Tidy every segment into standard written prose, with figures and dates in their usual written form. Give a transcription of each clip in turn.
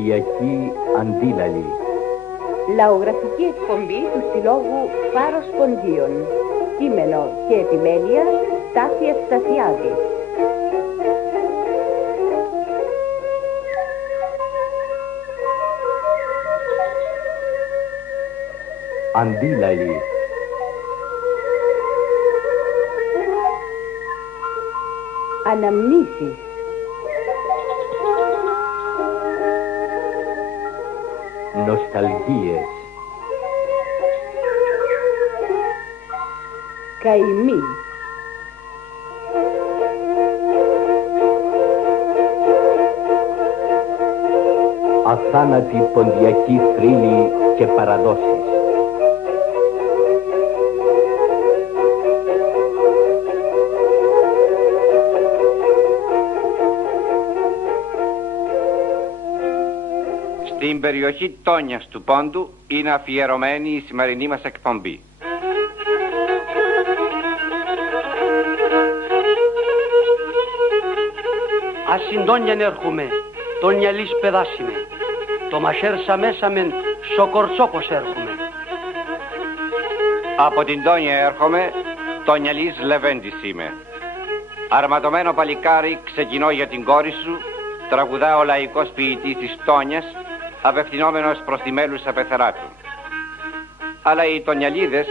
Ποντιακή Αντίλαλη. Λαογραφική εκπομπή του Συλλόγου Φάρος Ποντίων. Κείμενο και επιμέλεια Στάθη Ευσταθιάδη. Αντίλαλη. Αναμνήσεις. Νοσταλγίες. Καημοί. Αθάνατη ποντιακή θρύλη και παραδόσεις. Στην περιοχή Τόνιας του Πόντου είναι αφιερωμένη η σημερινή μας εκπομπή. Ας συντόνιαν έρχομαι, τον νιαλής παιδάσιμε, το μαχαίρσα μέσα μεν σοκορτσόπος έρχομαι. Από την Τόνια έρχομαι, το νιαλής Λεβέντης είμαι. Αρματωμένο παλικάρι ξεκινώ για την κόρη σου, τραγουδά ο λαϊκός ποιητής της Τόνιας, απευθυνόμενος προς τη μέλουσα πεθερά του. Αλλά οι τονιαλίδες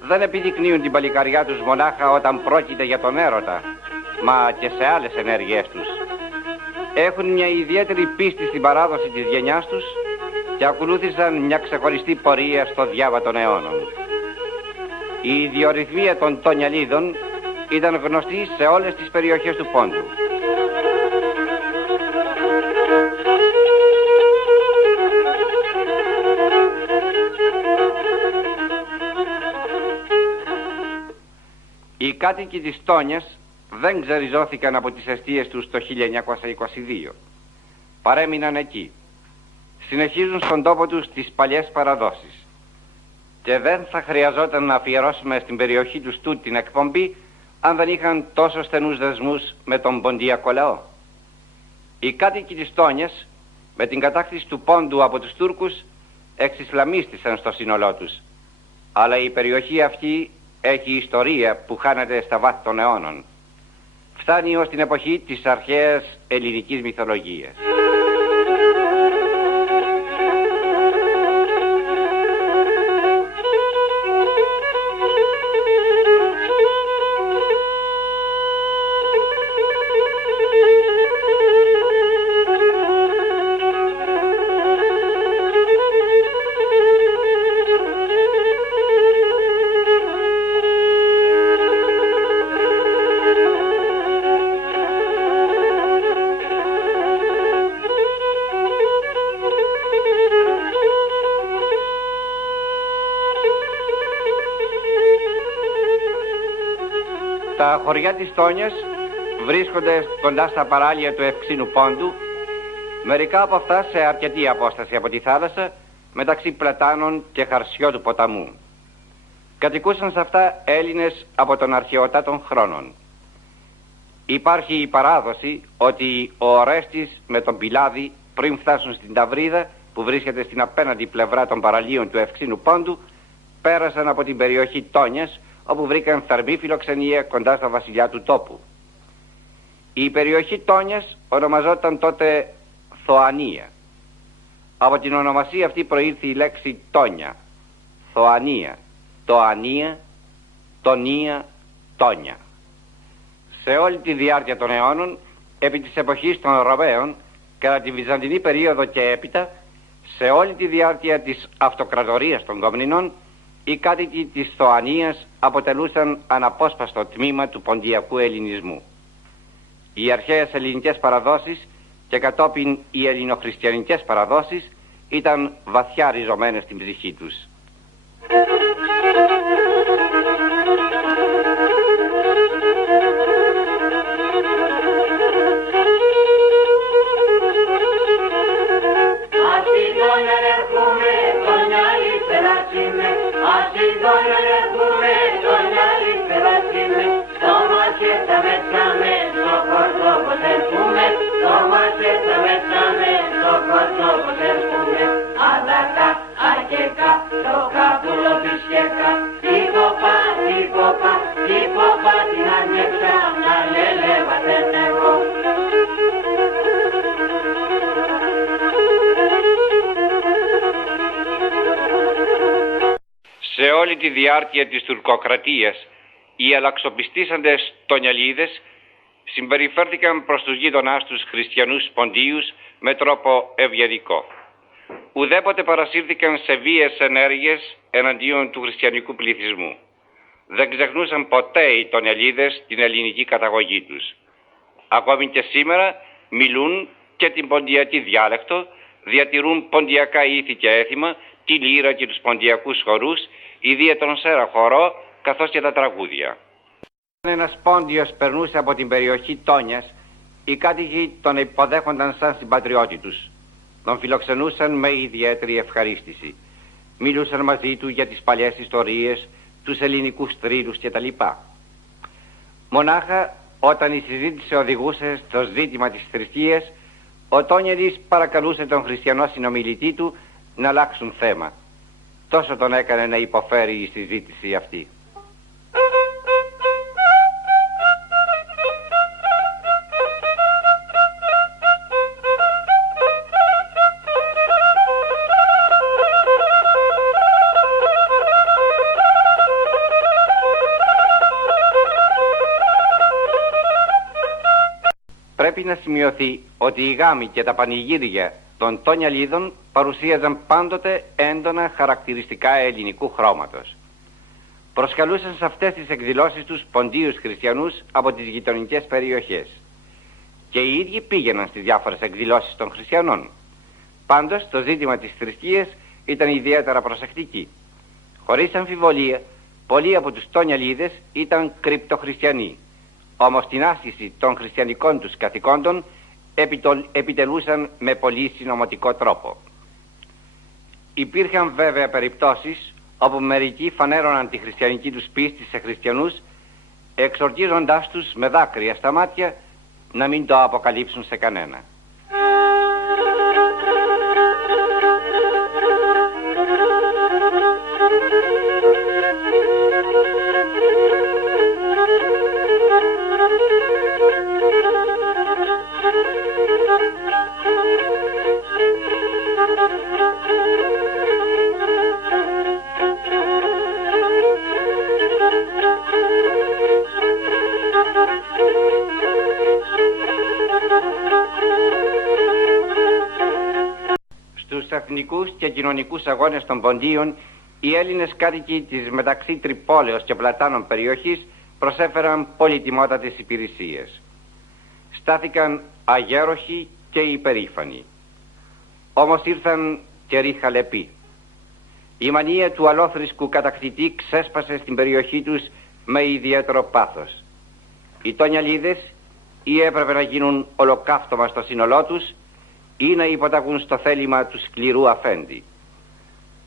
δεν επιδεικνύουν την παλικαριά τους μονάχα όταν πρόκειται για τον έρωτα, μα και σε άλλες ενέργειές τους. Έχουν μια ιδιαίτερη πίστη στην παράδοση της γενιάς τους και ακολούθησαν μια ξεχωριστή πορεία στο διάβα των αιώνων. Η ιδιορυθμία των τονιαλίδων ήταν γνωστή σε όλες τις περιοχές του Πόντου. Οι κάτοικοι της Τόνιας δεν ξεριζώθηκαν από τις εστίες τους το 1922. Παρέμειναν εκεί. Συνεχίζουν στον τόπο τους τις παλιές παραδόσεις. Και δεν θα χρειαζόταν να αφιερώσουμε στην περιοχή τους τούτη την εκπομπή αν δεν είχαν τόσο στενούς δεσμούς με τον ποντιακό λαό. Οι κάτοικοι της Τόνιας με την κατάκτηση του Πόντου από τους Τούρκους εξισλαμίστησαν στο σύνολό τους. Αλλά η περιοχή αυτή έχει ιστορία που χάνεται στα βάθη των αιώνων. Φτάνει ως την εποχή της αρχαίας ελληνικής μυθολογίας. Τα χωριά της Τόνιας βρίσκονται κοντά στα παράλια του Ευξήνου Πόντου, μερικά από αυτά σε αρκετή απόσταση από τη θάλασσα, μεταξύ πλατάνων και χαρσιώτου ποταμού. Κατοικούσαν σε αυτά Έλληνες από τον αρχαιοτά των χρόνων. Υπάρχει η παράδοση ότι ο Ορέστης με τον Πιλάδη, πριν φτάσουν στην Ταυρίδα που βρίσκεται στην απέναντι πλευρά των παραλίων του Ευξήνου Πόντου, πέρασαν από την περιοχή Τόνιας, όπου βρήκαν θερμή φιλοξενία κοντά στα βασιλιά του τόπου. Η περιοχή Τόνιας ονομαζόταν τότε Θωανία. Από την ονομασία αυτή προήρθε η λέξη Τόνια, Θωανία, Τοανία, Τονία, Τόνια. Σε όλη τη διάρκεια των αιώνων, επί της εποχής των Ρωμαίων, κατά τη Βυζαντινή περίοδο και έπειτα, σε όλη τη διάρκεια της αυτοκρατορίας των Κομνηνών, οι κάτοικοι της Θωανίας αποτελούσαν αναπόσπαστο τμήμα του ποντιακού ελληνισμού. Οι αρχαίες ελληνικές παραδόσεις και κατόπιν οι ελληνοχριστιανικές παραδόσεις ήταν βαθιά ριζωμένες στην ψυχή τους. Come κορτσόπος έρχομαι, αλάτα, αρχικά, το καπούλο πισκέκα, τύποπα, την ανέξα, να λέλεβα δεν εγώ. Σε όλη τη διάρκεια της τουρκοκρατίας, οι αλλαξοπιστήσαντες τονιαλίδες συμπεριφέρθηκαν προς τους γείτονάς τους χριστιανούς ποντίους με τρόπο ευγενικό. Ουδέποτε παρασύρθηκαν σε βίαιες ενέργειες εναντίον του χριστιανικού πληθυσμού. Δεν ξεχνούσαν ποτέ οι τονιαλίδες την ελληνική καταγωγή τους. Ακόμη και σήμερα μιλούν και την ποντιακή διάλεκτο, διατηρούν ποντιακά ήθη και έθιμα, τη λύρα και τους ποντιακούς χορούς, ιδιαίτερα τον σέρα χορό, καθώς και τα τραγούδια. Όταν ένας πόντιος περνούσε από την περιοχή Τόνιας, οι κάτοικοι τον υποδέχονταν σαν συμπατριώτη τους. Τον φιλοξενούσαν με ιδιαίτερη ευχαρίστηση. Μιλούσαν μαζί του για τις παλιές ιστορίες, τους ελληνικούς θρύλους κτλ. Μονάχα όταν η συζήτηση οδηγούσε στο ζήτημα της θρησκείας, ο Τόνιαλης παρακαλούσε τον χριστιανό συνομιλητή του να αλλάξουν θέμα. Τόσο τον έκανε να υποφέρει η συζήτηση αυτή. Πρέπει να σημειωθεί ότι οι γάμοι και τα πανηγύρια των Τονιαλίδων παρουσίαζαν πάντοτε έντονα χαρακτηριστικά ελληνικού χρώματος. Προσκαλούσαν σε αυτές τις εκδηλώσεις τους ποντίους χριστιανούς από τις γειτονικές περιοχές. Και οι ίδιοι πήγαιναν στις διάφορες εκδηλώσεις των χριστιανών. Πάντως το ζήτημα της θρησκείας ήταν ιδιαίτερα προσεκτική. Χωρίς αμφιβολία, πολλοί από τους Τονιαλίδες ήταν κρυπτοχριστιανοί. Όμως την άσκηση των χριστιανικών τους καθηκόντων επιτελούσαν με πολύ συνωμοτικό τρόπο. Υπήρχαν βέβαια περιπτώσεις όπου μερικοί φανέρωναν τη χριστιανική τους πίστη σε χριστιανούς, εξορκίζοντάς τους με δάκρυα στα μάτια να μην το αποκαλύψουν σε κανένα. Στους εθνικούς και κοινωνικούς αγώνες των ποντίων, οι Έλληνες κάτοικοι της μεταξύ Τρυπόλεως και Πλατάνων περιοχής προσέφεραν πολυτιμότατες υπηρεσίες. Στάθηκαν αγέροχοι και υπερήφανοι. Όμως ήρθαν καιροί χαλεποί. Η μανία του αλόθρησκου κατακτητή ξέσπασε στην περιοχή τους με ιδιαίτερο πάθος. Οι Τονιαλίδες ή έπρεπε να γίνουν ολοκαύτωμα στο σύνολό τους ή να υποταγούν στο θέλημα του σκληρού αφέντη.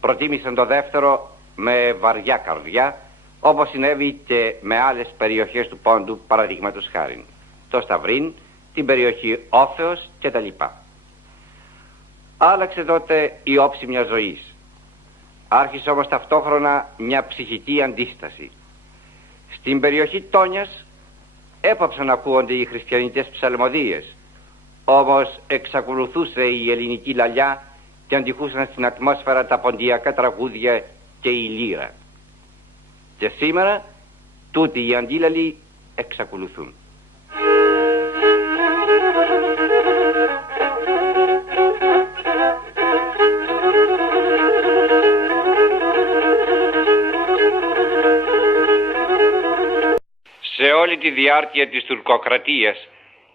Προτίμησαν το δεύτερο με βαριά καρδιά, όπως συνέβη και με άλλες περιοχές του Πόντου, παραδείγματος χάριν, το Σταυρίν, την περιοχή Όφεως κτλ. Άλλαξε τότε η όψη μιας ζωής. Άρχισε όμως ταυτόχρονα μια ψυχική αντίσταση. Στην περιοχή Τόνιας έπαψαν να ακούγονται οι χριστιανικές ψαλμοδίες, όμως εξακολουθούσε η ελληνική λαλιά και αντιχούσαν στην ατμόσφαιρα τα ποντιακά τραγούδια και η λύρα. Και σήμερα τούτοι οι αντίλαλοι εξακολουθούν. Σε όλη τη διάρκεια της τουρκοκρατίας,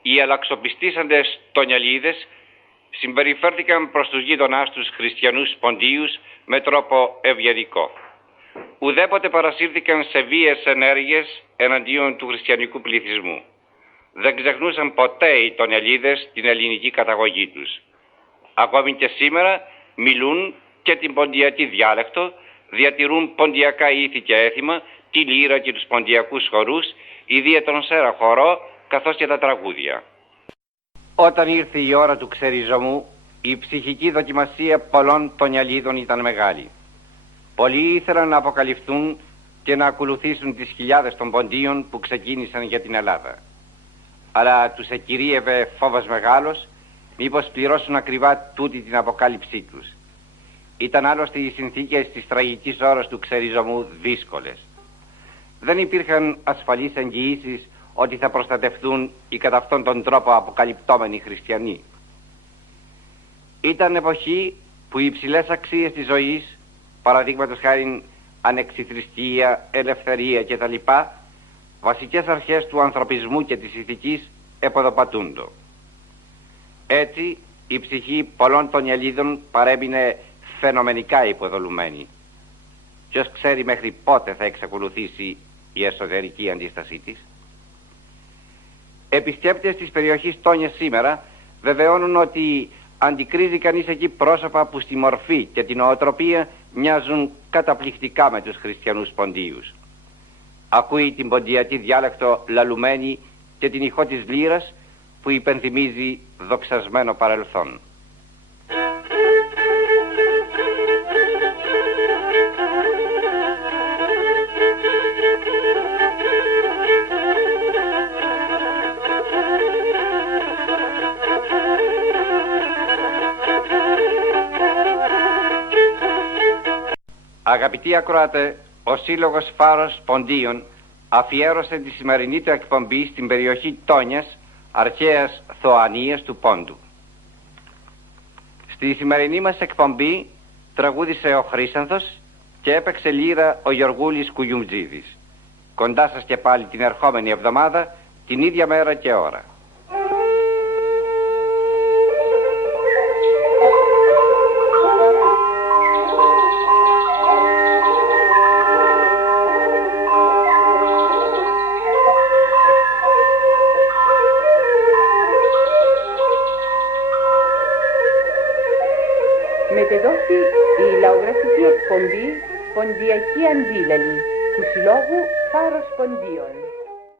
οι αλλαξοπιστήσαντες τονιαλίδες συμπεριφέρθηκαν προς τους γείτονάς τους χριστιανούς ποντίους με τρόπο ευγενικό. Ουδέποτε παρασύρθηκαν σε βίαιες ενέργειες εναντίον του χριστιανικού πληθυσμού. Δεν ξεχνούσαν ποτέ οι τονιαλίδες την ελληνική καταγωγή τους. Ακόμη και σήμερα μιλούν και την ποντιακή διάλεκτο, διατηρούν ποντιακά ήθη και έθιμα, τη λύρα και τους ποντιακούς χορούς, ιδιαίτερα τον σέρα χορό, καθώς και τα τραγούδια. Όταν ήρθε η ώρα του ξεριζωμού, Η ψυχική δοκιμασία πολλών των Ιαλίδων ήταν μεγάλη. Πολλοί ήθελαν να αποκαλυφθούν και να ακολουθήσουν τις χιλιάδες των ποντίων που ξεκίνησαν για την Ελλάδα. Αλλά τους εκυρίευε φόβος μεγάλος μήπως πληρώσουν ακριβά τούτη την αποκάλυψή τους. Ήταν άλλωστε οι συνθήκες της τραγικής ώρας του ξεριζωμού δύσκολες. Δεν υπήρχαν ασφαλείς εγγυήσεις ότι θα προστατευτούν οι κατά αυτόν τον τρόπο αποκαλυπτόμενοι χριστιανοί. Ήταν εποχή που οι υψηλές αξίες της ζωής, παραδείγματος χάριν ανεξιθρησκεία, ελευθερία κτλ., βασικές αρχές του ανθρωπισμού και της ηθικής, εποδοπατούντο. Έτσι η ψυχή πολλών των Ιαλίδων παρέμεινε φαινομενικά υποδολουμένη. Ποιος ξέρει μέχρι πότε θα εξακολουθήσει η εσωτερική αντίστασή της. Επισκέπτες της περιοχής Τόνιας σήμερα βεβαιώνουν ότι αντικρίζει κανείς εκεί πρόσωπα που στη μορφή και την νοοτροπία μοιάζουν καταπληκτικά με τους χριστιανούς ποντίους. Ακούει την ποντιακή διάλεκτο λαλουμένη και την ηχό της λύρας που υπενθυμίζει δοξασμένο παρελθόν. Αγαπητοί ακροατέ, ο Σύλλογος Φάρος Ποντίων αφιέρωσε τη σημερινή του εκπομπή στην περιοχή Τόνιας, αρχαίας Θωανίας του Πόντου. Στη σημερινή μας εκπομπή τραγούδισε ο Χρύσανθος και έπαιξε λύρα ο Γιωργούλης Κουγιουμτζίδης. Κοντά σας και πάλι την ερχόμενη εβδομάδα, την ίδια μέρα και ώρα. Μετεδόθη η λαογραφική εκπομπή «Ποντιακή Αντίλαλη» του Συλλόγου Φάρος Ποντίων.